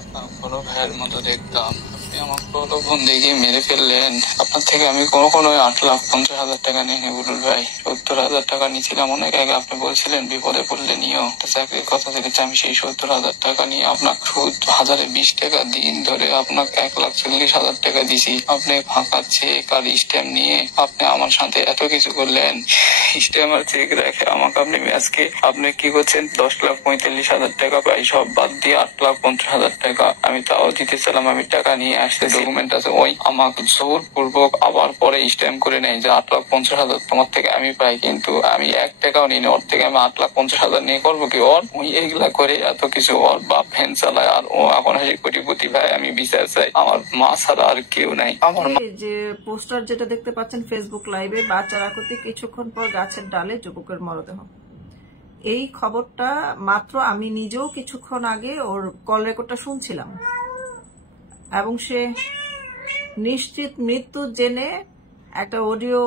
আপনার বড় ভাইয়ের মতো দেখতাম, আপনি আমার প্রলোভন দেখিয়ে মেরে ফেললেন। আপনার থেকে আমি কোনো 8,50,000 টাকা নিয়ে বুলুল ভাই, 70,000 টাকা নিয়েছিলাম অনেক আগে। আপনি বলছিলেন বিপদে পড়লে নিও, চাকরির কথা থেকেছে। আমি সেই 70,000 টাকা নিয়ে আপনার সুদ 1020 টাকা দিন ধরে আপনাকে 1,40,000 টাকা দিছি। আপনি ফাঁকা চেক আর স্ট্যাম্প নিয়ে আপনি আমার সাথে এত কিছু করলেন। স্ট্যাম্প আর চেক রেখে আমাকে আপনি কি করছেন? 10,45,000 টাকা পাই, সব বাদ দিয়ে 8,50,000 টাকা আমি তাও দিতেছিলাম। আমি টাকা নিয়ে আসতে ডকুমেন্ট আছে, ওই আমাকে জোর পূর্বক আবার পরে স্ট্যাম্প করে নেই যে 8,50,000 তোমার থেকে আমি পাই, কিন্তু আমি 1 টাকাও নিই না ওর থেকে। আমি 8,50,000 নিয়ে করবো কি? ওই এইগুলা করে এত কিছু ওর বাপ ভ্যান চালায়, আর ও এখন হাসি কোটিপতি। ভাই আমি বিচার চাই, আমার মা ছাড়া আর কেউ নাই। আমার যে পোস্টার যেটা দেখতে পাচ্ছেন ফেসবুক লাইভে, বাচ্চারা করতে কিছুক্ষণ পর গাছের ডালে যুবকের মরদেহ, এই খবরটা মাত্র আমি নিজেও কিছুক্ষণ আগে ওর কল রেকর্ডটা শুনছিলাম, এবং সে নিশ্চিত মৃত্যু জেনে একটা অডিও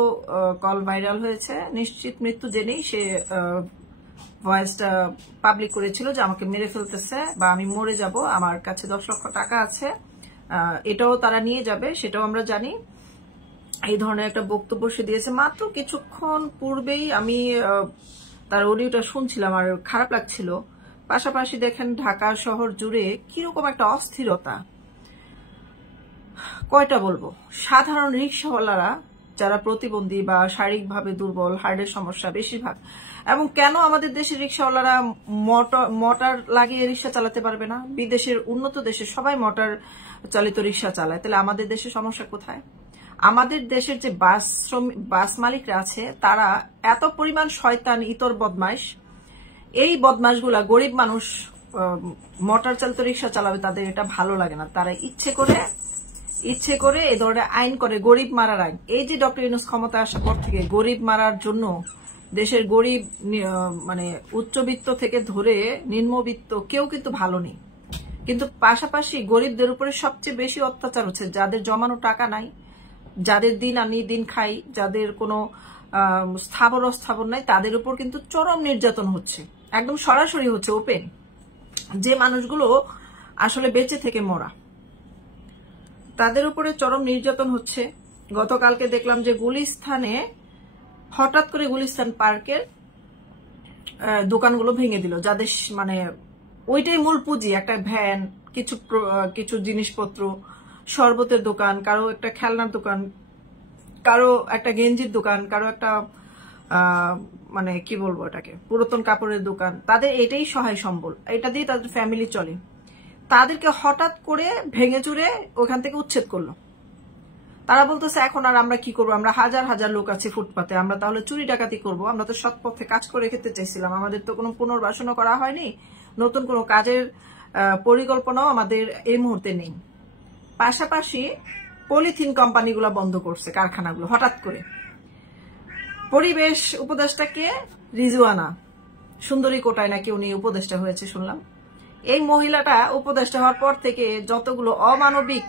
কল ভাইরাল হয়েছে। নিশ্চিত মৃত্যু জেনেই সে ভয়েসটা পাবলিক করেছিল যে আমাকে মেরে ফেলতেছে বা আমি মরে যাব, আমার কাছে 10 লক্ষ টাকা আছে, এটাও তারা নিয়ে যাবে, সেটাও আমরা জানি। এই ধরনের একটা বক্তব্য সে দিয়েছে। মাত্র কিছুক্ষণ পূর্বেই আমি তার অডিওটা শুনছিলাম আর খারাপ লাগছিল। পাশাপাশি দেখেন ঢাকা শহর জুড়ে কিরকম একটা অস্থিরতা, কয়টা বলবো। সাধারণ রিক্সাওয়ালারা যারা প্রতিবন্ধী বা শারীরিকভাবে দুর্বল, হার্টের সমস্যা বেশিরভাগ, এবং কেন আমাদের দেশের রিক্সাওয়ালারা মোটর লাগিয়ে রিক্সা চালাতে পারবে না? বিদেশের উন্নত দেশে সবাই মোটর চালিত রিক্সা চালায়, তাহলে আমাদের দেশের সমস্যা কোথায়? আমাদের দেশের যে বাস মালিকরা আছে তারা এত পরিমাণ শয়তান, ইতর বদমাইশ। এই বদমাইশগুলা গরিব মানুষ মোটর চালিত রিক্সা চালাবে, তাদের এটা ভালো লাগে না। তারা ইচ্ছে করে এই ধরনের আইন করে, গরিব মারার আইন। এই যে ডক্টর ইউনূস ক্ষমতা আসার পর থেকে গরিব মারার জন্য দেশের গরিব, মানে উচ্চবিত্ত থেকে ধরে নিম্নবিত্ত কেউ কিন্তু ভালো নেই, কিন্তু পাশাপাশি গরিবদের উপরে সবচেয়ে বেশি অত্যাচার হচ্ছে যাদের জমানো টাকা নাই, যাদের দিন আনি দিন খাই, যাদের কোনো স্থাবর অস্থাবর নাই, তাদের উপর কিন্তু চরম নির্যাতন হচ্ছে, একদম সরাসরি হচ্ছে, ওপেন। যে মানুষগুলো আসলে বেঁচে থেকে মরা, তাদের উপরে চরম নির্যাতন হচ্ছে। গতকালকে দেখলাম যে গুলিস্তানে হঠাৎ করে গুলিস্তান পার্কের দোকানগুলো ভেঙে দিল, যাদের মানে ওইটাই মূল পুঁজি, একটা ভ্যান, কিছু জিনিসপত্র, শরবতের দোকান, কারো একটা খেলনার দোকান, কারো একটা গেঞ্জির দোকান, কারো একটা মানে কি বলবো এটাকে, পুরাতন কাপড়ের দোকান। তাদের এটাই সহায় সম্বল, এটা দিয়ে তাদের ফ্যামিলি চলে। তাদেরকে হঠাৎ করে ভেঙে চুরে ওখান থেকে উচ্ছেদ করলো। তারা বলতেছে এখন আর আমরা কি করবো, আমরা হাজার হাজার লোক আছে ফুটপাতে, আমরা তাহলে চুরি ডাকাতি করবো? আমরা তো সৎ পথে কাজ করে খেতে চাইছিলাম, আমাদের তো কোনো পুনর্বাসনও করা হয়নি, নতুন কোনো কাজের পরিকল্পনাও আমাদের এই মুহূর্তে নেই। পাশাপাশি পলিথিন কোম্পানিগুলো বন্ধ করছে, কারখানাগুলো হঠাৎ করে। পরিবেশ উপদেষ্টাকে রিজওয়ানা সুন্দরী কোটায় নাকি উনি উপদেষ্টা হয়েছে শুনলাম। এই মহিলাটা উপদেষ্টা হওয়ার পর থেকে যতগুলো অমানবিক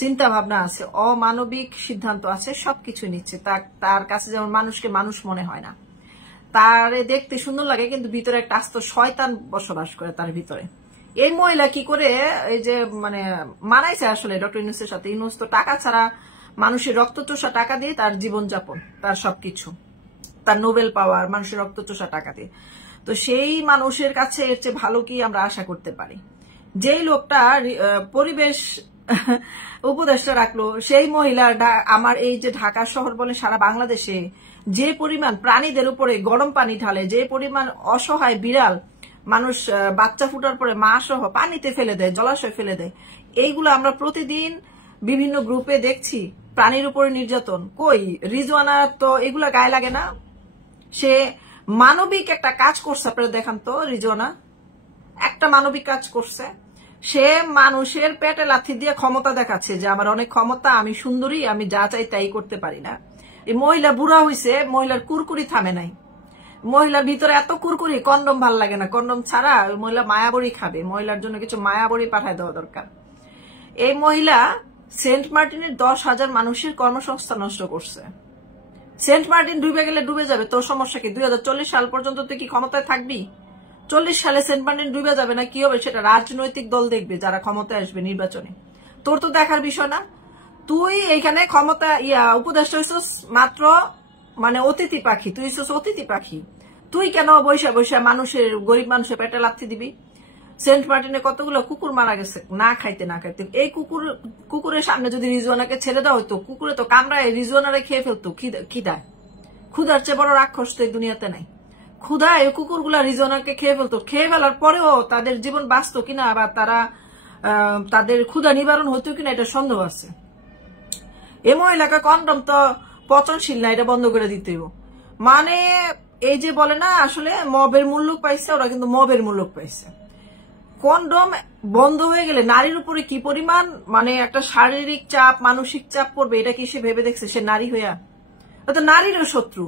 চিন্তা ভাবনা আছে, অমানবিক সিদ্ধান্ত আছে, সবকিছু নিচ্ছে। তার কাছে যেমন মানুষকে মানুষ মনে হয় না, তারে দেখতে সুন্দর লাগে কিন্তু ভিতরে একটা আস্ত শয়তান বসবাস করে তার ভিতরে। এই মহিলা কি করে এই যে মানে মানাইছে আসলে ডক্টর ইউনূসের সাথে। ইউনূস তো টাকা ছাড়া, মানুষের রক্তচোষা টাকা দিয়ে তার জীবনযাপন, তার সবকিছু, তার নোবেল পাওয়ার মানুষের রক্তচোষা টাকা দিয়ে। তো সেই মানুষের কাছে এর চেয়ে ভালো কি আমরা আশা করতে পারি? যেই লোকটা পরিবেশ উপদেষ্টা রাখলো, সেই মহিলা আমার এই যে ঢাকা শহর বলে সারা বাংলাদেশে যে পরিমাণ প্রাণীদের উপরে গরম পানি ঢালে, যে পরিমাণ অসহায় বিড়াল মানুষ বাচ্চা ফুটার পরে মা সহ পানিতে ফেলে দেয়, জলাশয় ফেলে দেয়, এইগুলো আমরা প্রতিদিন বিভিন্ন গ্রুপে দেখছি। প্রাণীর উপরে নির্যাতন, কই রিজওয়ানা তো এগুলা গায়ে লাগে না? সে মানবিক একটা কাজ করছে, আপনারা দেখান তো রিজওয়ানা একটা মানবিক কাজ করছে। সে মানুষের পেটে লাথি দিয়ে ক্ষমতা দেখাচ্ছে যে আমার অনেক ক্ষমতা, আমি সুন্দরী, আমি যা চাই তাই করতে পারি না। এই মহিলা বুড়া হইছে, মহিলার কুরকুরি থামে নাই। মহিলার ভিতরে এত কুরকুরি, কন্ডম ভাল লাগে না, কন্ডম ছাড়া মহিলা মায়াবড়ি খাবে। মহিলার জন্য কিছু মায়াবড়ি পাঠায় দেওয়া দরকার। এই মহিলা সেন্ট মার্টিনের 10,000 মানুষের কর্মসংস্থান নষ্ট করছে। সেন্ট মার্টিন ডুবে গেলে ডুবে যাবে, তোর সমস্যা কি? 2040 সাল পর্যন্ত তুই কি ক্ষমতায় থাকবি? 40 সালে সেন্ট মার্টিন ডুবে যাবে না কি হবে সেটা রাজনৈতিক দল দেখবে যারা ক্ষমতায় আসবে নির্বাচনে। তোর তো দেখার বিষয় না। তুই এইখানে ক্ষমতা উপদেষ্টা হইছস মাত্র মানে অতিথি পাখি, তুই হইছস অতিথি পাখি। তুই কেন বৈশা বৈশা মানুষের গরিব মানুষের পেটে লাথি দিবি? সেন্ট মার্টিনে কতগুলো কুকুর মারা গেছে না খাইতে না খাইতে। এই কুকুরের সামনে যদি রিজওয়ানাকে ছেড়ে দেওয়া হইতো, কুকুরে তো কামড়ায় রিজওয়ানারে খেয়ে ফেলতো। খিদায়, ক্ষুধার চেয়ে বড় রাক্ষস তো এই দুনিয়াতে নাই। ক্ষুধায় এই কুকুরগুলা রিজওয়ানাকে খেয়ে ফেলতো। খেয়ে ফেলার পরেও তাদের জীবন বাঁচতো কিনা বা তারা তাদের ক্ষুধা নিবারণ হইতো কিনা এটা সন্দেহ আছে। এমন এলাকা কন্ডম তো পচনশীল না, এটা বন্ধ করে দিতে হইব। মানে এই যে বলে না আসলে মবের মূল্য পাইছে, ওরা কিন্তু মবের মূল্য পাইছে। কন্ডম বন্ধ হয়ে গেলে নারীর উপরে কি পরিমাণ মানে একটা শারীরিক চাপ মানসিক চাপ পড়বে এটা কি সে ভেবে দেখছে? সে নারী হইয়া তো নারীরও শত্রু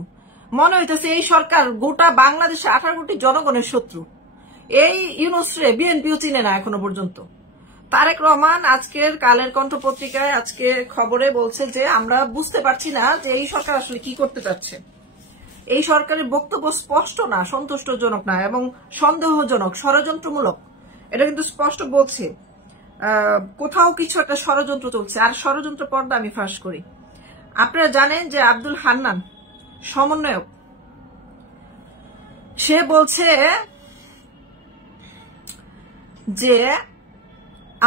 মনে হইতেছে এই সরকার। গোটা বাংলাদেশে 18 কোটি জনগণের শত্রু। এই ইউনুসরে বিএনপিও চিনে না এখনো পর্যন্ত। তারেক রহমান আজকের কালের কণ্ঠ পত্রিকায় আজকে খবরে বলছে যে আমরা বুঝতে পারছি না যে এই সরকার আসলে কি করতে চাচ্ছে। এই সরকারের বক্তব্য স্পষ্ট না, সন্তুষ্টজনক না এবং সন্দেহজনক, ষড়যন্ত্রমূলক। এটা কিন্তু স্পষ্ট বলছে কোথাও কিছু একটা ষড়যন্ত্র চলছে। আর ষড়যন্ত্র পর্দা আমি ফাঁস করি। আপনারা জানেন যে আব্দুল হান্নান সমন্বয়ক, সে বলছে যে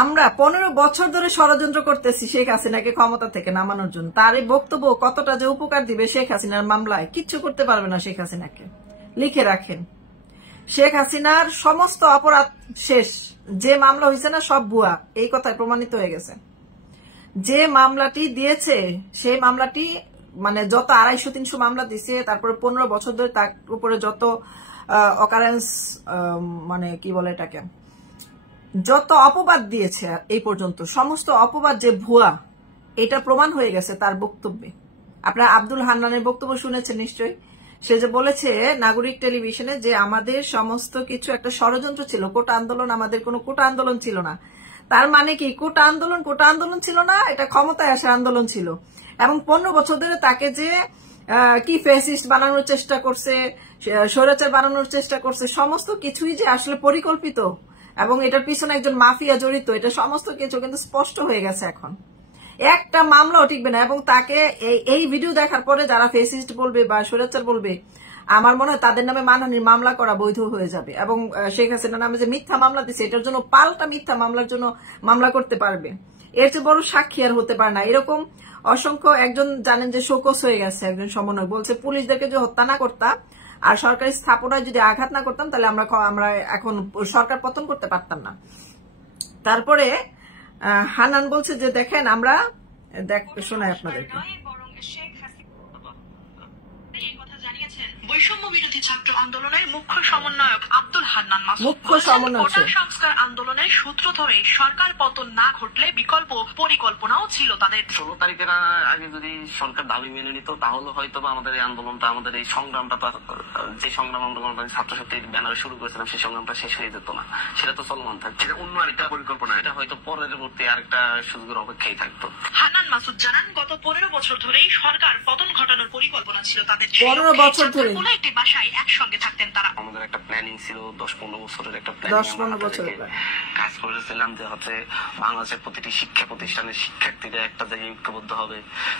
আমরা 15 বছর ধরে ষড়যন্ত্র করতেছি শেখ হাসিনাকে ক্ষমতা থেকে নামানোর জন্য। তার এই বক্তব্য কতটা যে উপকার দিবে শেখ হাসিনার মামলায়, কিচ্ছু করতে পারবে না শেখ হাসিনাকে। লিখে রাখেন, শেখ হাসিনার সমস্ত অপরাধ শেষ। যে মামলা হয়েছে না সব ভুয়া, এই কথায় প্রমাণিত হয়ে গেছে। যে মামলাটি দিয়েছে সেই মামলাটি মানে যত 250-300 মামলা দিছে, তারপরে 15 বছর ধরে তার উপরে যত অকারেন্স মানে কি বলে এটাকে, যত অপবাদ দিয়েছে এই পর্যন্ত সমস্ত অপবাদ যে ভুয়া, এটা প্রমাণ হয়ে গেছে তার বক্তব্যে। আপনারা আব্দুল হান্নানের বক্তব্য শুনেছেন নিশ্চয়ই। সে যে বলেছে নাগরিক টেলিভিশনে যে আমাদের সমস্ত কিছু একটা ষড়যন্ত্র ছিল, কোটা আন্দোলন, আমাদের কোনো কোটা আন্দোলন ছিল না। তার মানে কি কোটা আন্দোলন ছিল না, এটা ক্ষমতায় আসার আন্দোলন ছিল। এবং 15 বছর ধরে তাকে যে কি ফ্যাসিস্ট বানানোর চেষ্টা করছে, স্বৈরাচার বানানোর চেষ্টা করছে, সমস্ত কিছুই যে আসলে পরিকল্পিত এবং এটার পিছনে একজন মাফিয়া জড়িত, এটা সমস্ত কিছু কিন্তু স্পষ্ট হয়ে গেছে এখন। একটা মামলাও টিকবে না। এবং তাকে এই ভিডিও দেখার পরে যারা ফেসিস্ট বলবে বা স্বৈরাচার বলবে, আমার মনে হয় তাদের নামে মানহানির মামলা করা বৈধ হয়ে যাবে। এবং শেখ হাসিনার নামে যে মিথ্যা মামলা দিচ্ছে এটার জন্য পাল্টা মিথ্যা মামলার জন্য মামলা করতে পারবে। এর চেয়ে বড় সাক্ষী আর হতে পারে না। এরকম অসংখ্য, একজন জানেন যে শোকস হয়ে গেছে, একজন সমন্বয় বলছে পুলিশদেরকে যদি হত্যা না করতাম আর সরকারি স্থাপনায় যদি আঘাত না করতাম তাহলে আমরা এখন সরকার পতন করতে পারতাম না। তারপরে হান্নান বলছে যে দেখেন আমরা শোনাই আপনাদেরকে। বৈষম্য বিরোধী ছাত্র আন্দোলনের মুখ্য সমন্বয়ক আব্দুল হান্নান মাসুদ কোটা সংস্কার আন্দোলনের সূত্র ধরে সরকার পতন না ঘটলে বিকল্প পরিকল্পনাও ছিল তাদের। 16 তারিখের আগে যদি সরকার দাবি মেনে নিত তাহলে হয়তো আমাদের এই আন্দোলনটা, আমাদের এই সংগ্রামটা, যে সংগ্রাম আমরা ছাত্র শক্তির ব্যানারে শুরু করেছিলাম সেই সংগ্রামটা শেষ হয়ে যেত না, সেটা তো চলমান থাকছে। এটা অন্য আরেকটা পরিকল্পনা, এটা হয়তো পরবর্তী আরেকটা সুযোগের অপেক্ষায় থাকতো। হান্নান মাসুদ জানান গত 15 বছর ধরেই সরকার পতন ঘটানোর পরিকল্পনা ছিল তাদের। 15 বছর ধরে একটি বাসায় একসঙ্গে থাকতেন তারা। আমাদের একটা প্ল্যানিং ছিল, 10-15 বছরের একটা 10-15 বছর কাজ করেছিলাম যে হচ্ছে বাংলাদেশের প্রতিটি শিক্ষা প্রতিষ্ঠানের শিক্ষার্থীরা একটা জায়গায় ঐক্যবদ্ধ হবে,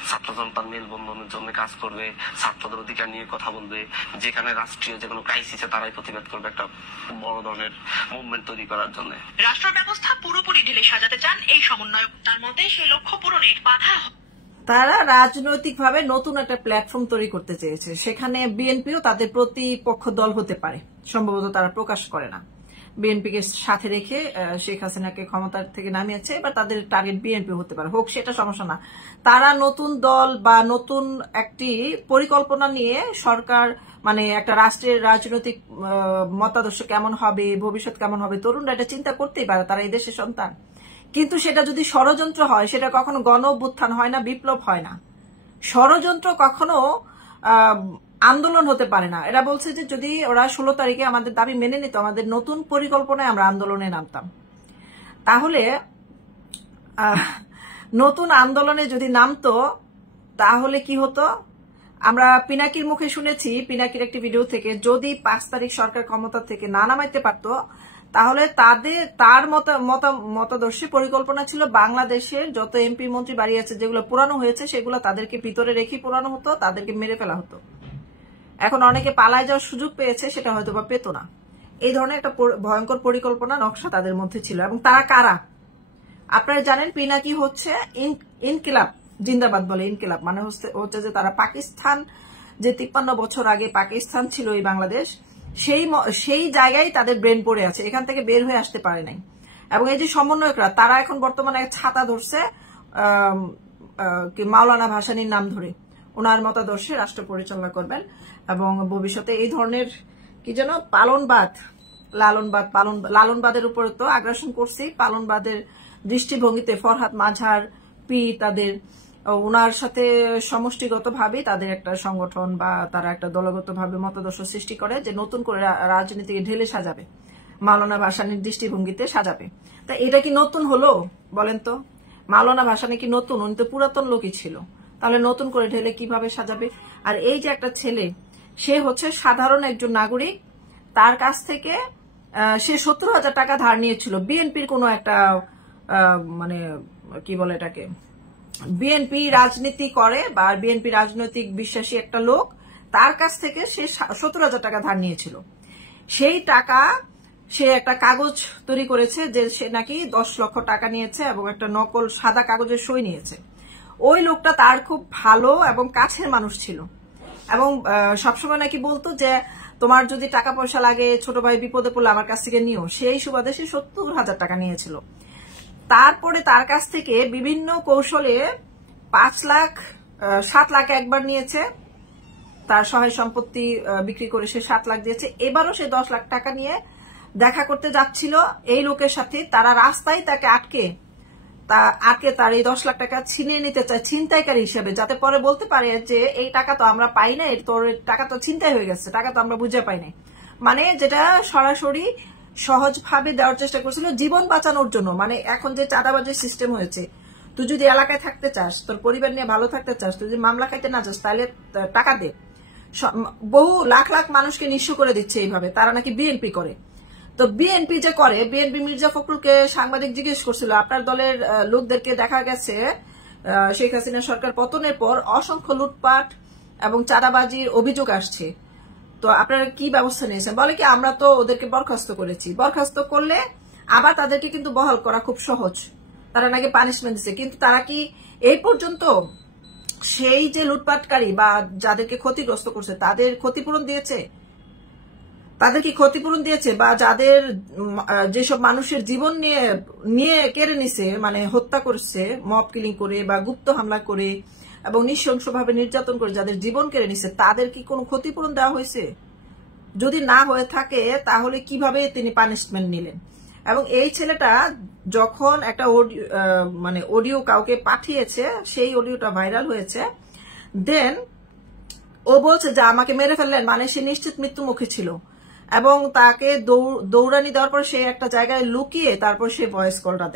ছাত্র জনতার মেলবন্ধনের জন্য কাজ করবে, ছাত্রদের অধিকার নিয়ে কথা বলবে, যেখানে রাষ্ট্রীয় যে কোনো ক্রাইসিসে তারাই প্রতিবাদ করবে, একটা বড় ধরনের মুভমেন্ট তৈরি করার জন্য। রাষ্ট্র ব্যবস্থা পুরোপুরি ঢেলে সাজাতে চান এই সমন্বয়ক। তার মতে সেই লক্ষ্য পূরণে বাধা। তারা রাজনৈতিকভাবে নতুন একটা প্ল্যাটফর্ম তৈরি করতে চেয়েছে, সেখানে বিএনপিও তাদের প্রতিপক্ষ দল হতে পারে। সম্ভবত তারা প্রকাশ করে না। বিএনপিকে সাথে রেখে শেখ হাসিনাকে ক্ষমতার থেকে নামিয়েছে, এবার তাদের টার্গেট বিএনপি হতে পারে, হোক সেটা সমস্যা না। তারা নতুন দল বা নতুন একটি পরিকল্পনা নিয়ে সরকার মানে একটা রাষ্ট্রের রাজনৈতিক মতাদর্শ কেমন হবে, ভবিষ্যৎ কেমন হবে, তরুণরা এটা চিন্তা করতেই পারে, তারা এই দেশের সন্তান। কিন্তু সেটা যদি ষড়যন্ত্র হয়, সেটা কখনো গণ অভ্যুত্থান হয় না, বিপ্লব হয় না। ষড়যন্ত্র কখনো আন্দোলন হতে পারে না। এরা বলছে যে যদি ওরা 16 তারিখে আমাদের দাবি মেনে নিত, আমাদের নতুন পরিকল্পনায় আমরা আন্দোলনে নামতাম, তাহলে নতুন আন্দোলনে যদি নামতো তাহলে কি হতো, আমরা পিনাকির মুখে শুনেছি, পিনাকির একটি ভিডিও থেকে, যদি 5 তারিখ সরকার ক্ষমতা থেকে না নামাইতে পারত তাহলে তার মতাদর্শী পরিকল্পনা ছিল বাংলাদেশের যত এমপি মন্ত্রী বাড়ি আছে যেগুলো পুরানো হয়েছে সেগুলো তাদেরকে ভিতরে রেখে পুরানো হতো, তাদেরকে মেরে ফেলা হতো। এখন অনেকে পালায় যাওয়ার সুযোগ পেয়েছে, সেটা হয়তো বা পেত না। এই ধরনের একটা ভয়ঙ্কর পরিকল্পনা নকশা তাদের মধ্যে ছিল। এবং তারা কারা আপনারা জানেন? পিনাকি হচ্ছে ইনকিলাব জিন্দাবাদ বলে। ইনকিলাব মানে হচ্ছে যে তারা পাকিস্তান, যে 53 বছর আগে পাকিস্তান ছিল এই বাংলাদেশ, সেই জায়গায় তাদের ব্রেন পড়ে আছে, এখান থেকে বের হয়ে আসতে পারে নাই। এবং এই যে সমন্বয়করা, তারা এখন বর্তমানে এক ছাতা ধরছে মাওলানা ভাসানীর নাম ধরে, ওনার মতাদর্শে রাষ্ট্র পরিচালনা করবেন। এবং ভবিষ্যতে এই ধরনের কি যেন লালনবাদের উপরে তো আগ্রাসন করছি, পালনবাদের দৃষ্টিভঙ্গিতে ফরহাদ মাঝার তাদের ওনার সাথে সমষ্টিগতভাবে তাদের একটা সংগঠন বা তারা একটা দলগতভাবে মতাদর্শ সৃষ্টি করে যে নতুন করে রাজনীতিকে ঢেলে সাজাবে, মাওলানা ভাসানীর দৃষ্টিভঙ্গিতে সাজাবে। তা এটা কি নতুন হলো বলেন তো? মাওলানা ভাসানী কি নতুন? উনি তো পুরাতন লোকই ছিল, তাহলে নতুন করে ঢেলে কিভাবে সাজাবে? আর এই যে একটা ছেলে, সে হচ্ছে সাধারণ একজন নাগরিক, তার কাছ থেকে সে 70,000 টাকা ধার নিয়েছিল বিএনপির কোনো একটা মানে কি বলে এটাকে, বিএনপি রাজনীতি করে বা বিএনপি রাজনৈতিক বিশ্বাসী একটা লোক, তার কাছ থেকে সে 70,000 টাকা ধার নিয়েছিল। সেই টাকা সে একটা কাগজ তৈরি করেছে যে সে নাকি 10 লক্ষ টাকা নিয়েছে এবং একটা নকল সাদা কাগজের সই নিয়েছে। ওই লোকটা তার খুব ভালো এবং কাছের মানুষ ছিল এবং সবসময় নাকি বলতো যে তোমার যদি টাকা পয়সা লাগে, ছোট ভাই বিপদে পড়লে আমার কাছ থেকে নিও। সেই সুবাদে সে 70,000 টাকা নিয়েছিল। তারপরে তার কাছ থেকে বিভিন্ন কৌশলে 5 লাখ 7 লাখ একবার নিয়েছে, তার সহায় সম্পত্তি বিক্রি করে সে 7 লাখ দিয়েছে। এবারও সে 10 লাখ টাকা নিয়ে দেখা করতে যাচ্ছিল এই লোকের সাথে। তারা রাস্তায় তাকে আটকে তার এই 10 লাখ টাকা ছিনিয়ে নিতে চায় ছিনতাইকারী হিসেবে, যাতে পরে বলতে পারে যে এই টাকা তো আমরা পাই না, তোর টাকা তো ছিনতাই হয়ে গেছে, টাকা তো আমরা বুঝে পাই নাই। মানে যেটা সরাসরি সহজভাবে দেওয়ার চেষ্টা করছিল জীবন বাঁচানোর জন্য। মানে এখন যে চাঁদাবাজির সিস্টেম হয়েছে, তুই যদি এলাকায় থাকতে চাস, তোর পরিবার নিয়ে ভালো থাকতে চাস, তুই যদি মামলা খাইতে না চাস, তাহলে টাকা দে। বহু লাখ লাখ মানুষকে নিঃস্ব করে দিচ্ছে এইভাবে, তারা নাকি বিএনপি করে। তো বিএনপি যে করে, বিএনপি মির্জা ফখরুলকে সাংবাদিক জিজ্ঞেস করছিল, আপনার দলের লোকদেরকে দেখা গেছে শেখ হাসিনা সরকার পতনের পর অসংখ্য লুটপাট এবং চাঁদাবাজির অভিযোগ আসছে, তো আপনারা কি ব্যবস্থা নিয়েছেন? বলে কি আমরা তো ওদেরকে বরখাস্ত করেছি। বরখাস্ত করলে আবার তাদেরকে কিন্তু বহাল করা খুব সহজ, তারা নাকি পানিশমেন্ট দিচ্ছে। কিন্তু তারা কি এই পর্যন্ত সেই যে লুটপাটকারী বা যাদেরকে ক্ষতিগ্রস্ত করছে তাদের ক্ষতিপূরণ দিয়েছে? তাদের কি ক্ষতিপূরণ দিয়েছে? বা যাদের যেসব মানুষের জীবন নিয়ে কেড়ে নিছে, মানে হত্যা করছে মব কিলিং করে বা গুপ্ত হামলা করে এবং নৃশংসভাবে নির্যাতন করে যাদের জীবন কেড়ে নিছে, তাদের কি কোনো ক্ষতিপূরণ দেওয়া হয়েছে? যদি না হয়ে থাকে তাহলে কিভাবে তিনি পানিশমেন্ট নিলেন? এবং এই ছেলেটা যখন একটা অডিও কাউকে পাঠিয়েছে, সেই অডিওটা ভাইরাল হয়েছে, দেন ও বলছে যে আমাকে মেরে ফেললেন, মানে সে নিশ্চিত মৃত্যু মুখে ছিল। এবং তাকে দৌড়ানি দেওয়ার পর সে একটা জায়গায় লুকিয়ে তারপর সে ভয়েস কলটা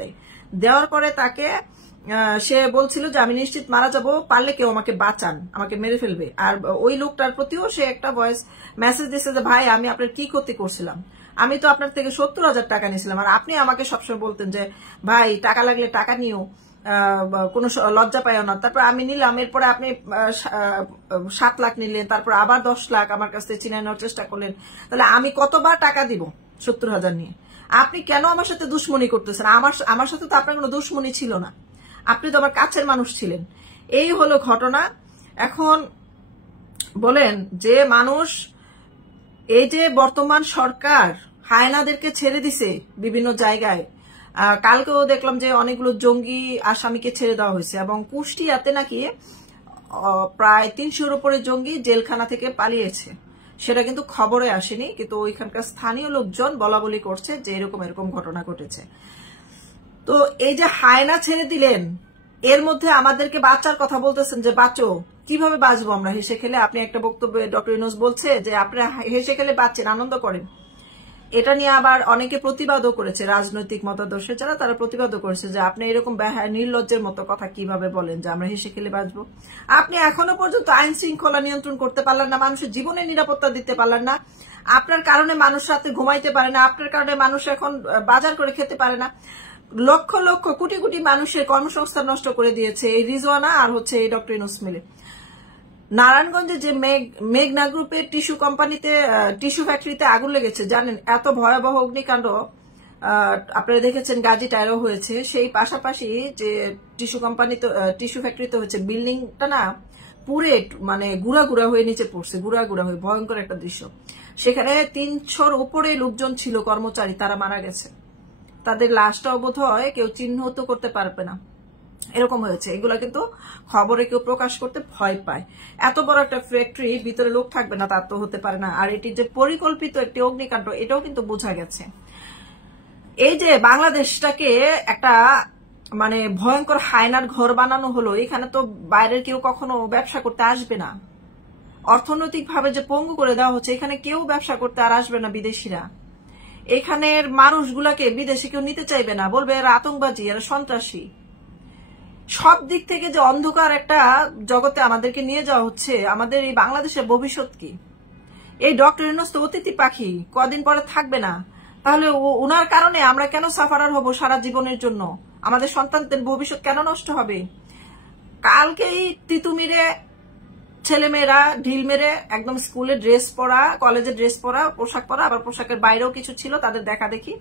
দেওয়ার পরে তাকে সে বলছিল যে আমি নিশ্চিত মারা যাব, পারলে কেউ আমাকে বাঁচান, আমাকে মেরে ফেলবে। আর ওই লোকটার প্রতিও সে একটা ভয়েস মেসেজ দিচ্ছে যে ভাই আমি আপনার কি ক্ষতি করছিলাম, আমি তো আপনার থেকে 70,000 টাকা নিয়েছিলাম, আর আপনি আমাকে সবসময় বলতেন যে ভাই টাকা লাগলে টাকা নিও, কোনো লজ্জা পাইও না। তারপর আমি নিলাম, এরপরে আপনি 7 লাখ নিলেন, তারপর আবার 10 লাখ আমার কাছ থেকে চিনে নেওয়ার চেষ্টা করলেন। তাহলে আমি কতবার টাকা দিব 70,000 নিয়ে? আপনি কেন আমার সাথে দুশ্মনী করতেছেন? আমার সাথে তো আপনার কোনো দুশ্মনী ছিল না, আপনি তো আমার কাছের মানুষ ছিলেন। এই হলো ঘটনা। এখন বলেন যে মানুষ, এই যে বর্তমান সরকার হায়নাদেরকে ছেড়ে দিছে বিভিন্ন জায়গায়, কালকেও দেখলাম যে অনেকগুলো জঙ্গি আসামিকে ছেড়ে দেওয়া হয়েছে এবং কুষ্টিয়াতে নাকি প্রায় 300-র উপরে জঙ্গি জেলখানা থেকে পালিয়েছে। সেটা কিন্তু খবরে আসেনি, কিন্তু ওইখানকার স্থানীয় লোকজন বলা বলি করছে যে এরকম ঘটনা ঘটেছে। তো এই যে হায়না ছেড়ে দিলেন, এর মধ্যে আমাদেরকে বাঁচার কথা বলতেছেন যে বাঁচো, কিভাবে বাঁচবো আমরা হেসে খেলে? আপনি একটা বক্তব্যে ডক্টর ইউনূস বলছে যে আপনারা হেসে খেলে বাঁচছেন, আনন্দ করেন। এটা নিয়ে আবার অনেকে প্রতিবাদও করেছে, রাজনৈতিক মতাদর্শে যারা তারা প্রতিবাদও করেছে যে আপনি এরকম নির্লজ্জের মতো কথা কিভাবে বলেন যে আমরা হেসে খেলে বাঁচবো। আপনি এখনো পর্যন্ত আইন শৃঙ্খলা নিয়ন্ত্রণ করতে পারলেন না, মানুষের জীবনের নিরাপত্তা দিতে পারলেন না, আপনার কারণে মানুষ রাতে ঘুমাইতে পারে না, আপনার কারণে মানুষ এখন বাজার করে খেতে পারে না, লক্ষ লক্ষ কোটি কোটি মানুষের কর্মসংস্থান নষ্ট করে দিয়েছে এই রিজওয়ানা আর হচ্ছে এই ডক্টর ইউনূস মিলে। নারায়ণগঞ্জে যে মেঘনা গ্রুপের টিস্যু কোম্পানিতে টিস্যু ফ্যাক্টরিতে আগুন লেগেছে জানেন, এত ভয়াবহ অগ্নিকাণ্ড আপনারা দেখেছেন গাজী টায়ারও হয়েছে, সেই পাশাপাশি যে টিস্যু কোম্পানিতে টিস্যু ফ্যাক্টরিতে হচ্ছে বিল্ডিংটা না পুরে মানে গুড়া গুড়া হয়ে নিচে পড়ছে, গুড়া গুড়া হয়ে ভয়ঙ্কর একটা দৃশ্য। সেখানে 300-র উপরে লোকজন ছিল, কর্মচারী, তারা মারা গেছে, তাদের লাশটাও বোধ হয় কেউ চিহ্নিত করতে পারবে না, এরকম হয়েছে। এগুলা কিন্তু খবরে কেউ প্রকাশ করতে ভয় পায়। এত বড় একটা ফ্যাক্টরি, ভিতরে লোক থাকবে না তা তো হতে পারে না। আর এটি যে পরিকল্পিত একটি অগ্নিকাণ্ড এটাও কিন্তু বোঝা গেছে। এই যে বাংলাদেশটাকে একটা মানে ভয়ঙ্কর হায়নার ঘর বানানো হলো, এখানে তো বাইরের কেউ কখনো ব্যবসা করতে আসবে না, অর্থনৈতিক ভাবে যে পঙ্গু করে দেওয়া হচ্ছে, এখানে কেউ ব্যবসা করতে আর আসবে না বিদেশিরা, এখানের মানুষগুলাকে বিদেশে কেউ নিতে চাইবে না, বলবে এরা আতঙ্কবাদী, এরা সন্ত্রাসী। সব দিক থেকে যে অন্ধকার একটা জগতে আমাদেরকে নিয়ে যাওয়া হচ্ছে, আমাদের এই বাংলাদেশের ভবিষ্যৎ কি? এই ডক্টর ইউনূস তো অতিথি পাখি, কদিন পরে থাকবে না, তাহলে ওনার কারণে আমরা কেন সাফারার হব সারা জীবনের জন্য? আমাদের সন্তানদের ভবিষ্যৎ কেন নষ্ট হবে? কালকেই তিতুমিরে ছেলেমেয়েরা ঢিল মেরে একদম স্কুলে ড্রেস পরা, কলেজে ড্রেস পরা, পোশাক পরা, আবার পোশাকের বাইরেও কিছু ছিল, তাদের দেখা দেখি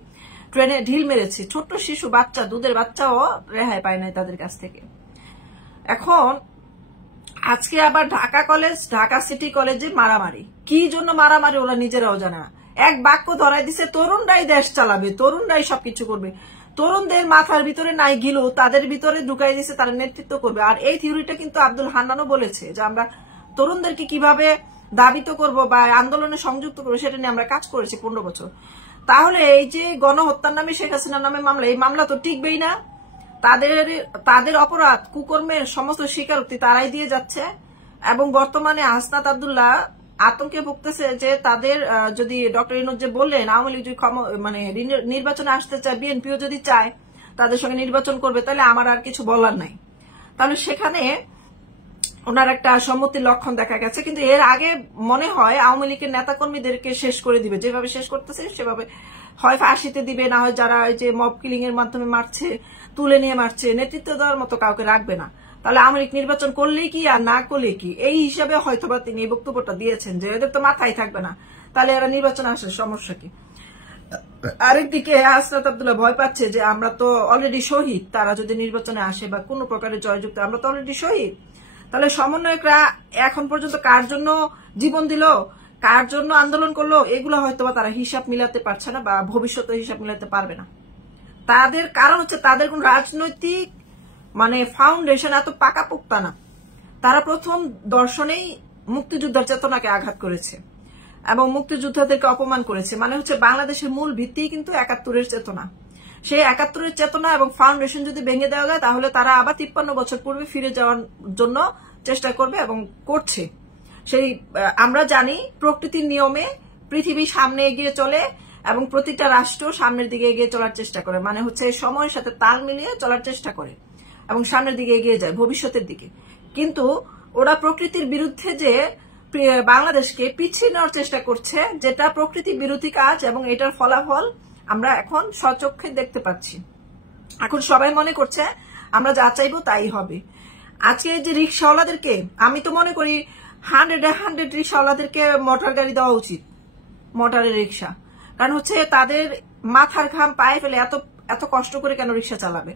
ট্রেনে ঢিল মেরেছে। ছোট্ট শিশু বাচ্চা, দুধের বাচ্চাও রেহাই পায় নাই তাদের কাছ থেকে। এখন আজকে আবার ঢাকা কলেজ, ঢাকা সিটি কলেজে মারামারি। কি জন্য মারামারি ওরা নিজেরাও জানে না। এক বাক্য ধরাই দিছে, তরুণরাই দেশ চালাবে, তরুণরাই সবকিছু করবে। তরুণদের মাথার ভিতরে নাই গিলো, তাদের ভিতরে ঢুকাই দিছে তারা নেতৃত্ব করবে। আর এই থিওরিটা কিন্তু আব্দুল হান্নানও বলেছে যে আমরা তরুণদেরকে কিভাবে দাবিত করব বা আন্দোলনে সংযুক্ত করবো, সেটা নিয়ে আমরা কাজ করেছি 15 বছর। তাহলে এই যে গণহত্যার নামে শেখ হাসিনার নামে মামলা, এই মামলা তো টিকবেই না। তাদের অপরাধ কুকর্মের সমস্ত স্বীকারোক্তি তারাই দিয়ে যাচ্ছে। এবং বর্তমানে হাসনাত আব্দুল্লাহ আতঙ্কে ভুগতেছে যে তাদের যদি ডক্টর ইউনূস যে বললেন আওয়ামী লীগ যদি মানে নির্বাচনে আসতে চায়, বিএনপিও যদি চায় তাদের সঙ্গে নির্বাচন করবে, তাহলে আমার আর কিছু বলার নাই। তাহলে সেখানে ওনার একটা সম্মতির লক্ষণ দেখা গেছে। কিন্তু এর আগে মনে হয় আওয়ামী লীগের নেতাকর্মীদেরকে শেষ করে দিবে, যেভাবে শেষ করতেছে সেভাবে হয় ফাঁসিতে দিবে, না হয় যারা এই যে মব কিলিং এর মাধ্যমে মারছে, তুলে নিয়ে মারছে, নেতৃত্ব দেওয়ার মতো কাউকে রাখবে না। তাহলে আওয়ামী লীগ নির্বাচন করলেই কি আর না করলে কি, এই হিসাবে হয়তোবা তিনি এই বক্তব্যটা দিয়েছেন যে এদের তো মাথায় থাকবে না, তাহলে এরা নির্বাচন আসে সমস্যা কি। আরেকদিকে হাসনাত আব্দুল্লাহ ভয় পাচ্ছে যে আমরা তো অলরেডি শহীদ, তারা যদি নির্বাচনে আসে বা কোনো প্রকারের জয়যুক্ত, আমরা তো অলরেডি শহীদ। তাহলে সমন্বয়করা এখন পর্যন্ত কার জন্য জীবন দিল, কার জন্য আন্দোলন করলো, এগুলো হয়তোবা তারা হিসাব মিলাতে পারছে না বা ভবিষ্যতে হিসাব মিলাতে পারবে না। তাদের কারণ হচ্ছে তাদের কোন রাজনৈতিক মানে ফাউন্ডেশন এত পাকাপোক্তা না। তারা প্রথম দর্শনেই মুক্তিযোদ্ধার চেতনাকে আঘাত করেছে এবং মুক্তিযোদ্ধাদেরকে অপমান করেছে। মানে হচ্ছে বাংলাদেশের মূল ভিত্তি কিন্তু ৭১-এর চেতনা। সেই ৭১-এর চেতনা এবং ফাউন্ডেশন যদি ভেঙে দেওয়া যায়, তাহলে তারা আবার ৫৩ বছর পূর্বে ফিরে যাওয়ার জন্য চেষ্টা করবে এবং করছে। সেই আমরা জানি প্রকৃতির নিয়মে পৃথিবী সামনে এগিয়ে চলে এবং প্রতিটা রাষ্ট্র সামনের দিকে এগিয়ে চলার চেষ্টা করে, মানে হচ্ছে সময়ের সাথে তাল মিলিয়ে চলার চেষ্টা করে এবং সামনের দিকে এগিয়ে যায়, ভবিষ্যতের দিকে। কিন্তু ওরা প্রকৃতির বিরুদ্ধে যে বাংলাদেশকে পিছিয়ে নেওয়ার চেষ্টা করছে, যেটা প্রকৃতি বিরোধী কাজ, এবং এটার ফলাফল আমরা এখন স্বচক্ষে দেখতে পাচ্ছি। এখন সবাই মনে করছে আমরা যা চাইবো তাই হবে। আজকে যে রিক্সাওয়ালাদেরকে, আমি তো মনে করি 100 রিক্সাওয়ালাদেরকে মোটর গাড়ি দেওয়া উচিত, মোটরের রিক্সা। কারণ হচ্ছে তাদের মাথার ঘাম পায়ে ফেলে এত কষ্ট করে কেন রিক্সা চালাবে?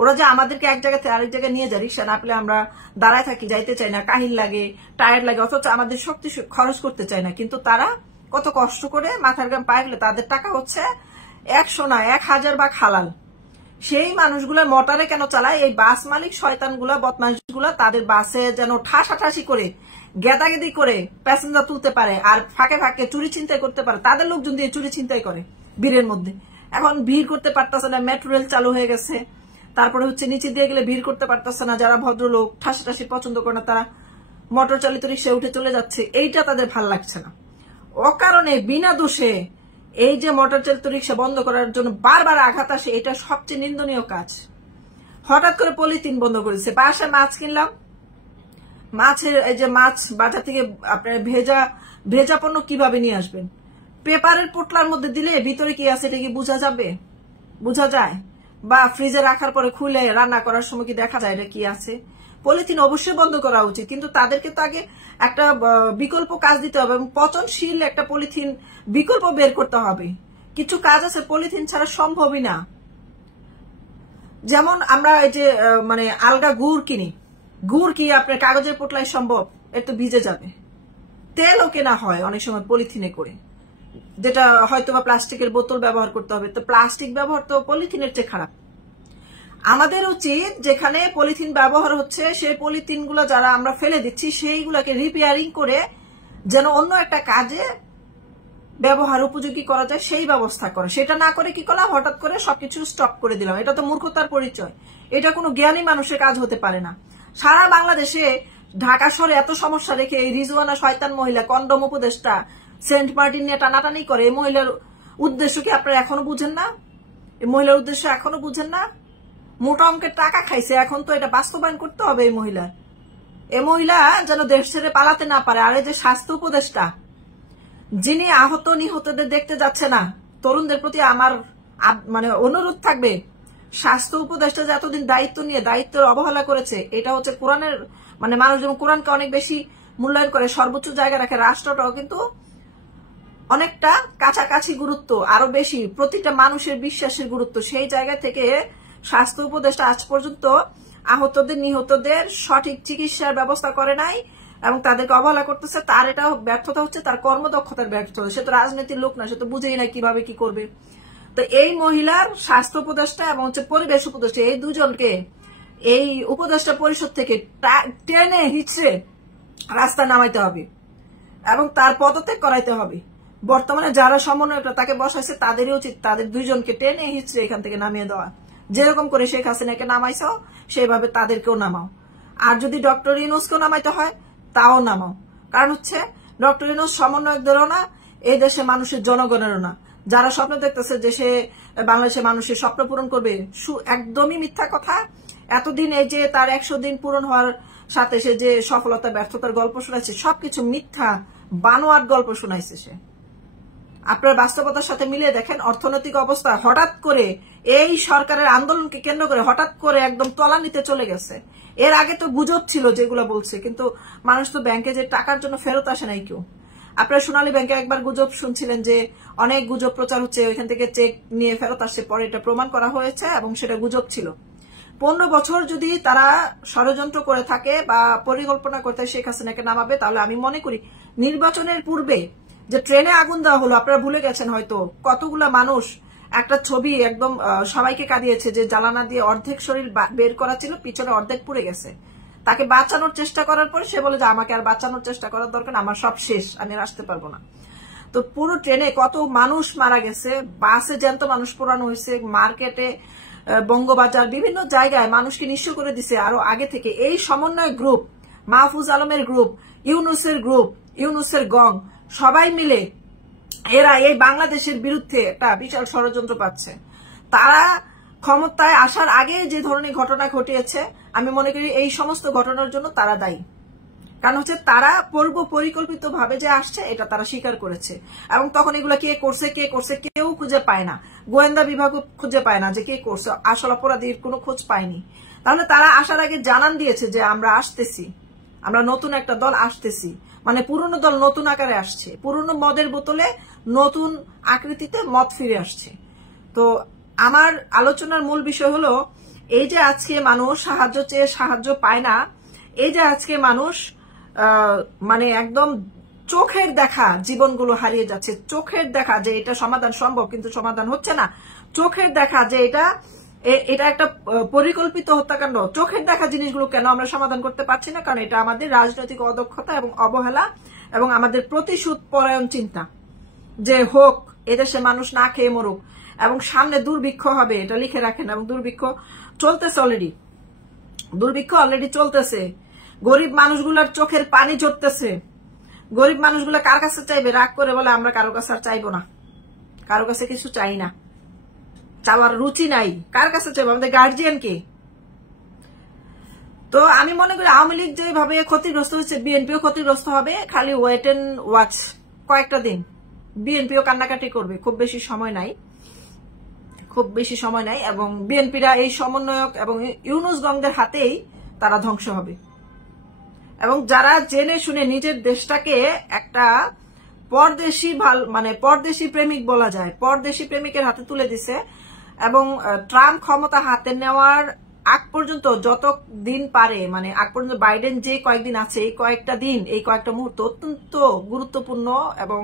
ওরা যে আমাদেরকে এক জায়গা থেকে আরেক জায়গায় নিয়ে যায়, রিক্সা না পেলে আমরা দাঁড়ায় থাকি, যাইতে চাই না, কাহিল লাগে, টায়ার লাগে, অথচ আমাদের শক্তি খরচ করতে চায় না। কিন্তু তারা কত কষ্ট করে মাথার ঘাম পায়ে ফেলে, তাদের টাকা হচ্ছে 100 না 1000 বা হালাল। সেই মানুষগুলো মোটরে কেন চালায়? এই বাস মালিক শয়তানগুলা, বদমাশগুলা তাদের বাসে যেন ঠাসাঠাসি করে গেদাগেদি করে প্যাসেঞ্জার তুলতে পারে আর ফাঁকে ফাঁকে চুরি ছিনতাই করতে পারে। তাদের লোকজন দিয়ে চুরি ছিনতাই করে ভিড়ের মধ্যে। এখন ভিড় করতে পারতেছে না, মেট্রো রেল চালু হয়ে গেছে, তারপরে হচ্ছে নিচে দিয়ে গেলে ভিড় করতে পারতেছে না। যারা ভদ্রলোক ঠাসাঠাসি পছন্দ করে না, তারা মোটর চালিত রিক্সায় উঠে চলে যাচ্ছে। এইটা তাদের ভাল লাগছে না। অকারণে বিনা দোষে এই যে মোটর চালিত রিক্সা বন্ধ করার জন্য বারবার আঘাত আসে, এটা সবচেয়ে নিন্দনীয় কাজ। হঠাৎ করে পলিথিন বন্ধ করেছে। বাসায় মাছ কিনলাম, মাছের এই যে মাছ বাজার থেকে আপনার ভেজা পণ্য কিভাবে নিয়ে আসবেন? পেপারের পোটলার মধ্যে দিলে ভিতরে কি আছে এটা কি বোঝা যাবে? বোঝা যায়? বা ফ্রিজে রাখার পরে খুলে রান্না করার সময় কি দেখা যায় এটা কি আছে? পলিথিন অবশ্যই বন্ধ করা উচিত, কিন্তু তাদেরকে তো আগে একটা বিকল্প কাজ দিতে হবে এবং পচনশীল একটা পলিথিন বিকল্প বের করতে হবে। কিছু কাজ আছে পলিথিন ছাড়া সম্ভবই না। যেমন আমরা এই যে মানে আলগা গুড় কিনি, গুড় কি আপনার কাগজের পোটলায় সম্ভব? এর তো ভিজে যাবে। তেলও কেনা হয় অনেক সময় পলিথিনে করে, যেটা হয়তো বা প্লাস্টিকের বোতল ব্যবহার করতে হবে। তো প্লাস্টিক ব্যবহার তো পলিথিনের চেয়ে খারাপ। আমাদের উচিত যেখানে পলিথিন ব্যবহার হচ্ছে সেই পলিথিন গুলো যারা আমরা ফেলে দিচ্ছি সেইগুলোকে রিপেয়ারিং করে যেন অন্য একটা কাজে ব্যবহার উপযোগী করা যায় সেই ব্যবস্থা করে। সেটা না করে কি করলাম, হঠাৎ করে সবকিছু স্টপ করে দিলাম। এটা তো মূর্খতার পরিচয়। এটা কোনো জ্ঞানী মানুষের কাজ হতে পারে না। সারা বাংলাদেশে ঢাকা শহরে এত সমস্যা রেখে এই রিজওয়ানা শয়তান মহিলা কন্ডম উপদেষ্টা সেন্ট মার্টিন নিয়ে টানাটানি করে। এই মহিলার উদ্দেশ্য কি আপনারা এখনো বুঝেন না? এই মহিলার উদ্দেশ্য এখনো বুঝেন না? মোটা অঙ্কের টাকা খাইছে, এখন তো এটা বাস্তবায়ন করতে হবে। এই মহিলা যেন দেশ ছেড়ে পালাতে না পারে। আর এই যে স্বাস্থ্য উপদেষ্টা যিনি আহত নিহতদের দেখতে যাচ্ছে না, তরুণদের প্রতি আমার মানে অনুরোধ থাকবে, স্বাস্থ্য উপদেষ্টা যে এতদিন দায়িত্ব নিয়ে দায়িত্বের অবহেলা করেছে, এটা হচ্ছে কোরআনের মানে মানুষ যেমন কোরআনকে অনেক বেশি মূল্যায়ন করে, সর্বোচ্চ জায়গা রাখে, রাষ্ট্রটাও কিন্তু অনেকটা কাছাকাছি গুরুত্ব, আরো বেশি প্রতিটা মানুষের বিশ্বাসের গুরুত্ব। সেই জায়গা থেকে স্বাস্থ্য উপদেষ্টা আজ পর্যন্ত আহতদের নিহতদের সঠিক চিকিৎসার ব্যবস্থা করে নাই এবং তাদেরকে অবহেলা করতেছে। তার এটা ব্যর্থতা হচ্ছে, তার কর্মদক্ষতার ব্যর্থতা। সে তো রাজনীতির লোক না, সে তো বুঝেই না কিভাবে কি করবে। তো এই মহিলার স্বাস্থ্য উপদেষ্টা এবং হচ্ছে পরিবেশ উপদেষ্টা, এই দুজনকে এই উপদেষ্টা পরিষদ থেকে টেনে হিচড়ে রাস্তায় নামাইতে হবে এবং তার পদত্যাগ করাইতে হবে। বর্তমানে যারা সমন্বয়করা তাকে বসাইছে তাদেরই উচিত তাদের দুইজনকে টেনে হিচড়ে এখান থেকে নামিয়ে দেওয়া। যেরকম করে শেখ হাসিনাকে নামাইছো সেইভাবে তাদেরকেও নামাও। আর যদি ডক্টর ইউনূসকেও নামাইতে হয় তাও নামাও। কারণ হচ্ছে ডক্টর ইউনূস সমন্বয়কদেরও না, এই দেশে মানুষের জনগণেরও না। যারা স্বপ্ন দেখতেছে যে সে বাংলাদেশের মানুষের স্বপ্ন পূরণ করবে, একদমই মিথ্যা কথা। এতদিন এই যে তার 100 দিন পূরণ হওয়ার সাথে সে যে সফলতা ব্যর্থতার গল্প শোনাইছে সবকিছু মিথ্যা বানোয়াট গল্প শোনাইছে সে। আপনার বাস্তবতার সাথে মিলিয়ে দেখেন, অর্থনৈতিক অবস্থা হঠাৎ করে এই সরকারের আন্দোলনকে কেন্দ্র করে হঠাৎ করে একদম তলানিতে চলে গেছে। এর আগে তো গুজব ছিল যেগুলো বলছে, কিন্তু মানুষ তো ব্যাংকে যে টাকার জন্য ফেরত আসে নাই কেউ। আপনারা সোনালী ব্যাংকে একবার গুজব শুনছিলেন যে অনেক গুজব প্রচার হচ্ছে, ওইখান থেকে চেক নিয়ে ফেরত আসছে, পরে এটা প্রমাণ করা হয়েছে এবং সেটা গুজব ছিল। 15 বছর যদি তারা ষড়যন্ত্র করে থাকে বা পরিকল্পনা করতে শেখ হাসিনাকে নামাবে, তাহলে আমি মনে করি নির্বাচনের পূর্বে যে ট্রেনে আগুন দেওয়া হলো, আপনারা ভুলে গেছেন হয়তো, কতগুলা মানুষ একটা ছবি একদম সবাইকে কাঁদিয়েছে যে জ্বালানা দিয়ে অর্ধেক শরীর বের করা ছিল, পিছনে অর্ধেক পুড়ে গেছে। তাকে বাঁচানোর চেষ্টা করার পরে সে বলে যে আমাকে আর বাঁচানোর চেষ্টা করার দরকার, আমার সব শেষ, আমি আর আসতে পারবো না। তো পুরো ট্রেনে কত মানুষ মারা গেছে, বাসে জ্যান্ত মানুষ পোড়ানো হয়েছে, মার্কেটে, বঙ্গবাজার, বিভিন্ন জায়গায় মানুষকে নিঃস্ব করে দিছে আরো আগে থেকে। এই সমন্বয় গ্রুপ, মাহফুজ আলমের গ্রুপ, ইউনূসের গ্রুপ, ইউনূসের গং, সবাই মিলে এরা এই বাংলাদেশের বিরুদ্ধে একটা বিশাল ষড়যন্ত্র পাচ্ছে। তারা ক্ষমতায় আসার আগে যে ধরনের ঘটনা ঘটিয়েছে, আমি মনে করি এই সমস্ত ঘটনার জন্য তারা দায়ী। কারণ হচ্ছে তারা পূর্ব পরিকল্পিত ভাবে যে আসছে এটা তারা স্বীকার করেছে এবং তখন এগুলা কে করছে কেউ খুঁজে পায় না, গোয়েন্দা বিভাগও খুঁজে পায় না যে কে করছে, আসল অপরাধীর কোনো খোঁজ পায়নি। তাহলে তারা আসার আগে জানান দিয়েছে যে আমরা আসতেছি, আমরা নতুন একটা দল আসতেছি, মানে পুরনো দল নতুন আকারে আসছে, পুরনো মদের বোতলে নতুন আকৃতিতে মদ ফিরে আসছে। তো আমার আলোচনার মূল বিষয় হলো এই যে আজকে মানুষ সাহায্য চেয়ে সাহায্য পায় না, এই যে আজকে মানুষ মানে একদম চোখের দেখা জীবনগুলো হারিয়ে যাচ্ছে, চোখের দেখা যে এটা সমাধান সম্ভব কিন্তু সমাধান হচ্ছে না, চোখের দেখা যে এটা একটা পরিকল্পিত হত্যাকাণ্ড, চোখের দেখা জিনিসগুলো কেন আমরা সমাধান করতে পারছি না? কারণ এটা আমাদের রাজনৈতিক অদক্ষতা এবং অবহেলা এবং আমাদের প্রতিশোধ পরায়ণ চিন্তা যে হোক এদেশে মানুষ না খেয়ে মরুক এবং সামনে দুর্ভিক্ষ হবে, এটা লিখে রাখেন। এবং দুর্ভিক্ষ চলতেছে অলরেডি চলতেছে। গরিব মানুষগুলোর চোখের পানি ঝরতেছে। গরিব মানুষগুলো কার কাছে চাইবে? রাগ করে বলে আমরা কারো কাছে আর চাইবো না, কারো কাছে কিছু চাই না, চাওয়ার রুচি নাই। কার কাছে চাইবো? আমাদের গার্জিয়ান কে? তো আমি মনে করি আওয়ামী লীগ যেভাবে ক্ষতিগ্রস্ত হচ্ছে, বিএনপিও ক্ষতিগ্রস্ত হবে। খালি ওয়েট এন্ড ওয়াচ, কয়েকটা দিন বিএনপিও কান্নাকাটি করবে। খুব বেশি সময় নাই, খুব বেশি সময় নাই। এবং বিএনপিরা এই সমন্বয়ক এবং ইউনুস গংদের হাতেই তারা ধ্বংস হবে। এবং যারা জেনে শুনে নিজের দেশটাকে একটা পরদেশী মানে পরদেশী প্রেমিক বলা যায়, পরদেশী প্রেমিকের হাতে তুলে দিছে। এবং ট্রাম্প ক্ষমতা হাতে নেওয়ার আগ পর্যন্ত যত দিন পারে, মানে আগ পর্যন্ত বাইডেন যে কয়েকদিন আছে, এই কয়েকটা দিন, এই কয়েকটা মুহূর্ত অত্যন্ত গুরুত্বপূর্ণ এবং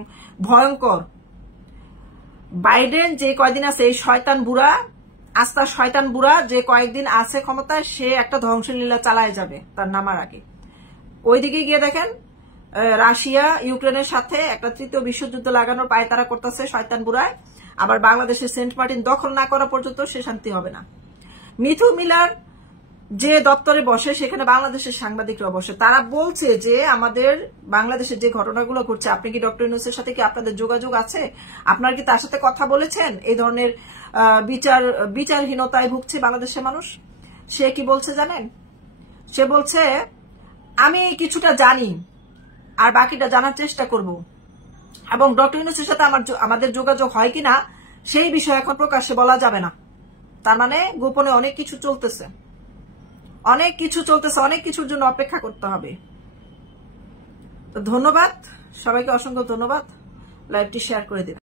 ভয়ঙ্কর। বাইডেন যে কয়েকদিন আছে, এই শয়তান বুড়া, আস্তা শয়তান বুড়া যে কয়েকদিন আছে ক্ষমতায়, সে একটা ধ্বংসলীলা চালায় যাবে তার নামার আগে। ওইদিকে গিয়ে দেখেন রাশিয়া ইউক্রেনের সাথে একটা তৃতীয় বিশ্বযুদ্ধ লাগানোর পায়তারা করতেছে শয়তান বুড়ায়। আবার বাংলাদেশের সেন্ট মার্টিন দখল না করা পর্যন্ত সে শান্তি হবে না। মিথু মিলার যে দপ্তরে বসে, সেখানে বাংলাদেশের সাংবাদিকরা বসে। তারা বলছে যে আমাদের বাংলাদেশের যে ঘটনাগুলো ঘটছে, আপনি কি ডক্টর ইউনূসের সাথে কি আপনাদের যোগাযোগ আছে? আপনার কি তার সাথে কথা বলেছেন? এই ধরনের বিচারহীনতায় ভুগছে বাংলাদেশের মানুষ। সে কি বলছে জানেন? সে বলছে আমি কিছুটা জানি আর বাকিটা জানার চেষ্টা করব, এবং ডক্টর ইউনূসের সাথে আমাদের যোগাযোগ হয় কিনা সেই বিষয়ে এখন প্রকাশ্যে বলা যাবে না। তার মানে গোপনে অনেক কিছু চলতেছে, অনেক কিছুর জন্য অপেক্ষা করতে হবে। তো ধন্যবাদ সবাইকে, অসংখ্য ধন্যবাদ। লাইভটি শেয়ার করে দিন।